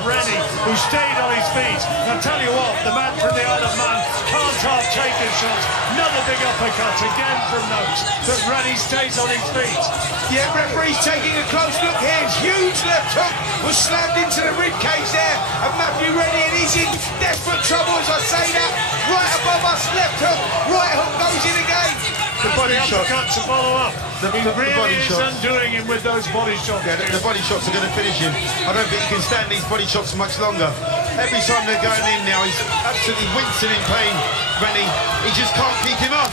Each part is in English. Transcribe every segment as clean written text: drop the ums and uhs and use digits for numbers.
of Rennie, who stayed on his feet. And I'll tell you what, the man from the Isle of Man can't half take his shots. Another big uppercut again from Noakes, but Rennie stays on his feet. Yeah, referee's taking a close look here. Huge left hook was slammed into the rib cage there, and Matthew Rennie, and he's in desperate trouble as I say that. Right above us, left hook, right hook goes in again. The body uppercut to follow up. He really is undoing him with those body shots. Yeah, the body shots are going to finish him. I don't think he can stand these body shots much longer. Every time they're going in now, he's absolutely wincing in pain, Rennie. He just can't keep him up.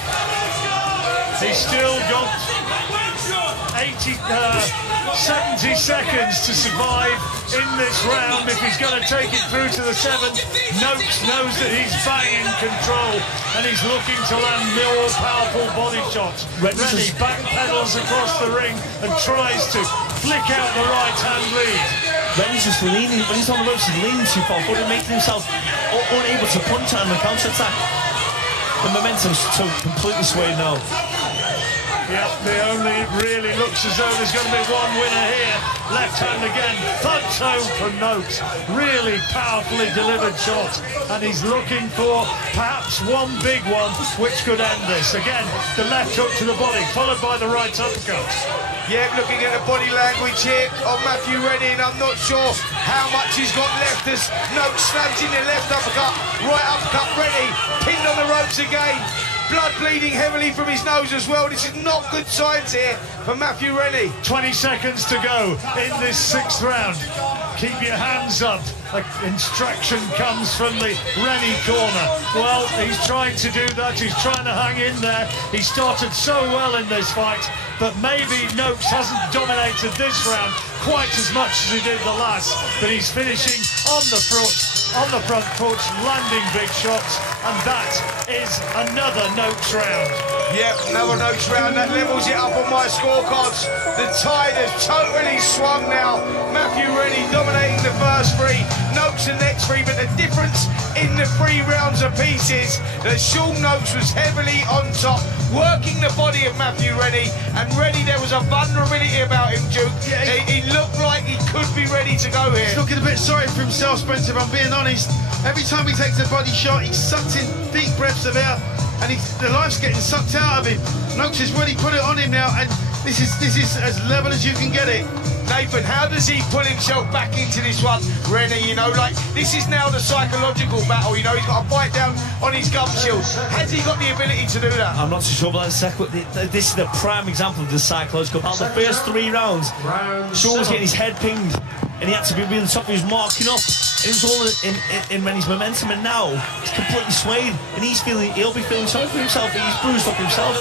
He's still got 70 seconds to survive in this round if he's going to take it through to the 7th. Noakes knows that he's bang in control and he's looking to land more powerful body shots. Rennie backpedals across the ring and tries to flick out the right-hand lead. Rennie's just leaning, when he's on the ropes, he's leaning too far forward, making himself unable to punch out in the counter-attack. The momentum's so completely swayed now. Yep, it only really looks as though there's going to be one winner here. Left hand again, thuds home from Noakes. Really powerfully delivered shot. And he's looking for perhaps one big one which could end this. Again, the left hook to the body, followed by the right uppercut. Yeah, looking at the body language here on Matthew Rennie, and I'm not sure how much he's got left as Noakes slams in the left uppercut, right uppercut, Rennie pinned on the ropes again. Blood bleeding heavily from his nose as well. This is not good signs here for Matthew Rennie. 20 seconds to go in this 6th round. Keep your hands up. Instruction comes from the Rennie corner. Well, he's trying to do that. He's trying to hang in there. He started so well in this fight, but maybe Noakes hasn't dominated this round quite as much as he did the last. But he's finishing on the front foot, landing big shots, and that is another Noakes round. Yep, another Noakes round. That levels it up on my scorecards. The tide has totally swung now. Matthew Rennie dominating the first 3, Noakes the next 3, but the difference in the 3 rounds apiece is that Sean Noakes was heavily on top, working the body of Matthew Rennie, and Rennie, there was a vulnerability about him, Duke. Yeah, he looked like he could be ready to go here. He's looking a bit sorry for himself, Spencer, if I'm being honest. Every time he takes a body shot, he sucks in deep breaths of air, and the life's getting sucked out of him. Noakes has really put it on him now, and this is as level as you can get it. Nathan, how does he pull himself back into this one, Rennie? You know, like, this is now the psychological battle, you know, he's got to fight down on his gum shield. Has he got the ability to do that? I'm not too sure about that. This is the prime example of the psychological battle. The first 3 rounds, Sean was getting his head pinged, and he had to be really top. He was marking up, and it was all in Rennie's momentum, and now he's completely swayed, and he'll be feeling sorry for himself. He's bruised up himself.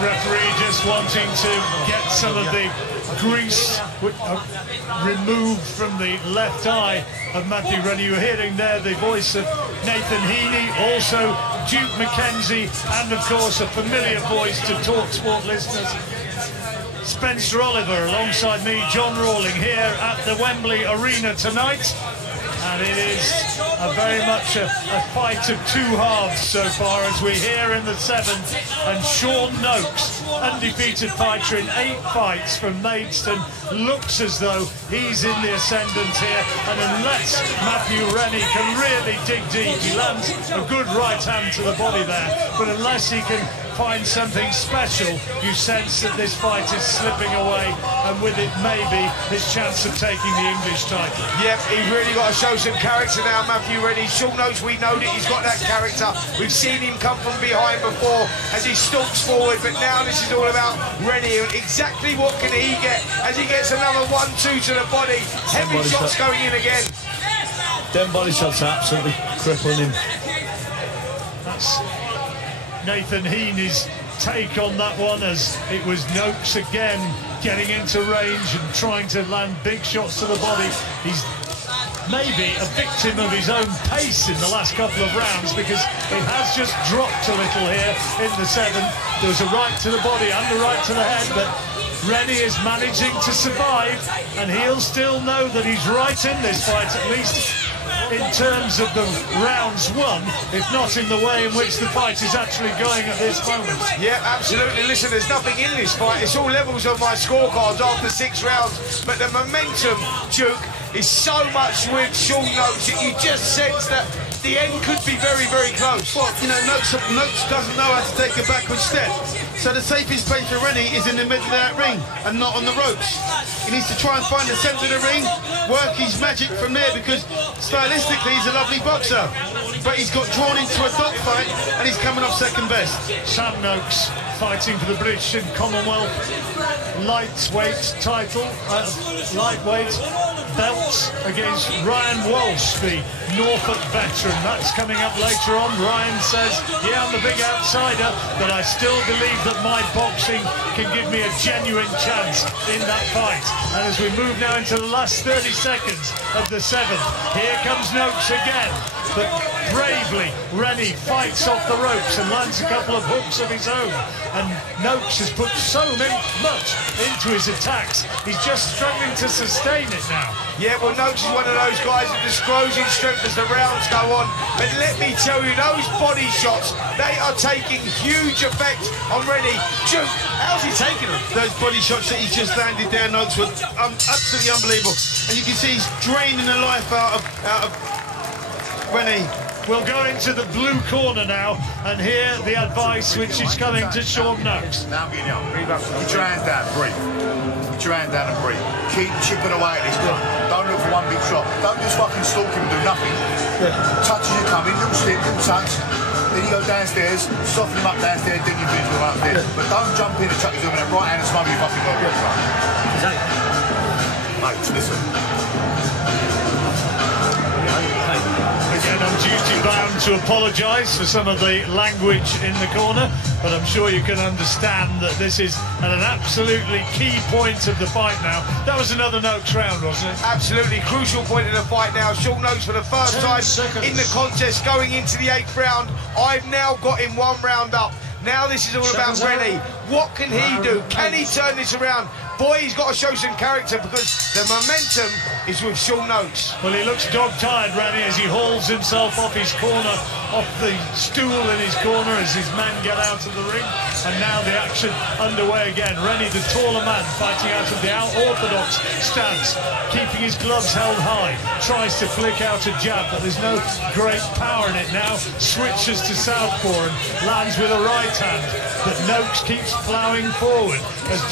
Referee just wanting to get some of the grease removed from the left eye of Matthew Rennie. You're hearing there the voice of Nathan Heaney, also Duke McKenzie, and of course a familiar voice to talkSPORT listeners, Spencer Oliver, alongside me, John Rawling, here at the Wembley Arena tonight. And it is very much a fight of 2 halves so far, as we hear in the 7th. And Sean Noakes, undefeated fighter in 8 fights from Maidstone, looks as though he's in the ascendant here. And unless Matthew Rennie can really dig deep, he lands a good right hand to the body there, but unless he can find something special, you sense that this fight is slipping away, and with it maybe his chance of taking the English title. Yep, he's really got to show some character now, Matthew Rennie. Sean Noakes, we know that he's got that character. We've seen him come from behind before as he stalks forward, but now this is all about Rennie. Exactly what can he get as he gets another 1-2 to the body. Heavy shots going in again. Them body shots are absolutely crippling him. That's Nathan Heaney's take on that one, as it was Noakes again getting into range and trying to land big shots to the body. He's maybe a victim of his own pace in the last couple of rounds, because it has just dropped a little here in the 7th. There was a right to the body and a right to the head, but Rennie is managing to survive, and he'll still know that he's right in this fight, at least in terms of the rounds won, if not in the way in which the fight is actually going at this moment. Yeah, absolutely. Listen, there's nothing in this fight. It's all levels on my scorecards after 6 rounds, but the momentum, Duke, is so much with Sean Noakes that you just sense that the end could be very, very close. Well, you know, Noakes doesn't know how to take a backward step. So the safest place for Rennie is in the middle of that ring and not on the ropes. He needs to try and find the centre of the ring, work his magic from there, because stylistically he's a lovely boxer. But he's got drawn into a dogfight and he's coming off second best. Sam Noakes fighting for the British and Commonwealth lightweight title, lightweight belts against Ryan Walsh, the Norfolk veteran. That's coming up later on. Ryan says, yeah, I'm the big outsider, but I still believe that my boxing can give me a genuine chance in that fight. And as we move now into the last 30 seconds of the 7th, here comes Noakes again. But bravely, Rennie fights off the ropes and lands a couple of hooks of his own. And Noakes has put so much into his attacks. He's just struggling to sustain it now. Yeah, well, Noakes is one of those guys that just grows in strength as the rounds go on. But let me tell you, those body shots, they are taking huge effect on Rennie. Duke, how's he taking them? Those body shots that he's just landed there, Noakes, were absolutely unbelievable. And you can see he's draining the life out of Rennie. We'll go into the blue corner now and hear the advice which is coming to Sean Noakes. Now get up. Get your hands down, breathe. Get your hand down and breathe. Keep chipping away at this. Don't look for one big shot. Don't just fucking stalk him and do nothing. Touches you coming, little slip, little touch. Then you go downstairs, soften him up downstairs, then you finish with him upstairs. But don't jump in and chuck his arm in that right hand and smother your fucking work. Mate, listen. Again, I'm duty-bound to apologise for some of the language in the corner, but I'm sure you can understand that this is at an absolutely key point of the fight now. That was another Noakes round, wasn't it? Absolutely crucial point of the fight now. Sean Noakes for the first time in the contest going into the 8th round. I've now got him 1 round up. Now this is all about Rennie. What can he do? Can he turn this around? Boy, he's got to show some character because the momentum is with Sean Noakes. Well, he looks dog-tired, Rennie, as he hauls himself off his corner, off the stool in his corner as his men get out of the ring. And now the action underway again. Rennie, the taller man, fighting out of the unorthodox stance, keeping his gloves held high, tries to flick out a jab, but there's no great power in it now. Switches to southpaw and lands with a right hand. But Noakes keeps ploughing forward, as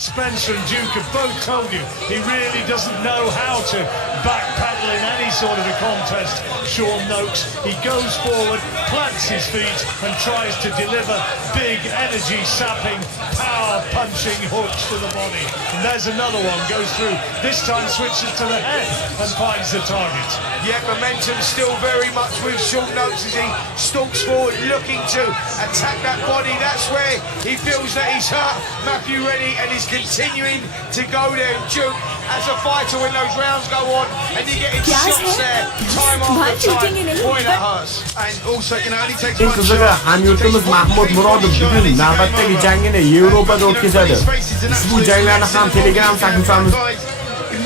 Spencer and Duke have both told you. He really doesn't know how to backpedal in any sort of a contest, Sean Noakes. He goes forward, plants his feet and tries to deliver big energy-sapping, power-punching hooks to the body. And there's another one, goes through. This time switches to the head and finds the target. Yeah, momentum still very much with Sean Noakes as he stalks forward, looking to attack that body. That's where he feels that he's hurt Matthew Rennie and is continuing to go there. And Duke, as a fighter, when those rounds go on and you're getting shots there, time after time, boy, that hurts. And also, you know, only takes این one kızığı shot. hamyurtimiz Mahmud Murodov bugün navbatdagi jangini Yevropada o'tkazadi. Ushbu janglarni ham Telegram sahifamiz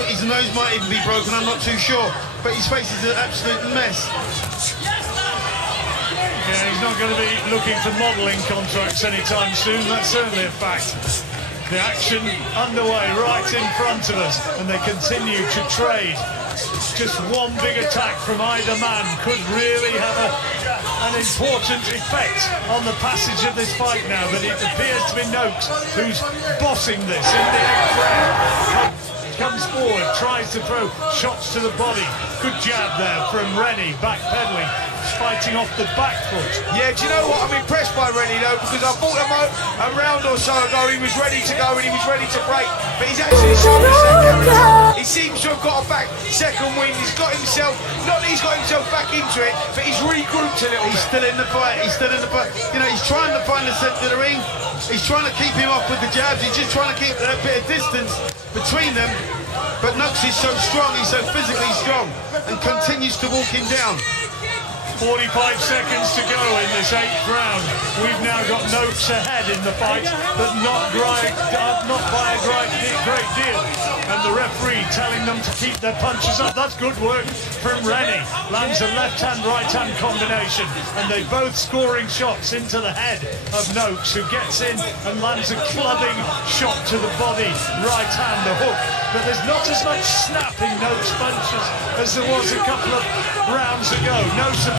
His nose might even be broken, I'm not too sure. But his face is an absolute mess. Yeah, he's not going to be looking for modelling contracts anytime soon, that's certainly a fact. The action underway right in front of us, and they continue to trade. Just one big attack from either man could really have an important effect on the passage of this fight now, but it appears to be Noakes who's bossing this in the 8th round. Comes forward, tries to throw shots to the body. Good jab there from Rennie, backpedaling, fighting off the back foot. Yeah, do you know what? I'm impressed by Rennie though, because I thought a round or so ago he was ready to go and he was ready to break, but he's actually shown himself. He seems to have got a second wind. He's got himself, not that he's got himself back into it, but he's regrouped a little bit. He's still in the fight, he's still in the fight. You know, he's trying to find the centre of the ring. He's trying to keep him off with the jabs. He's just trying to keep a bit of distance between them. But Noakes is so strong, he's so physically strong, and continues to walk him down. 45 seconds to go in this 8th round. We've now got Noakes ahead in the fight, but not by a great deal. And the referee telling them to keep their punches up. That's good work from Rennie. Lands a left-hand, right-hand combination, and they both scoring shots into the head of Noakes, who gets in and lands a clubbing shot to the body, right hand, the hook. But there's not as much snap in Noakes' punches as there was a couple of rounds ago. No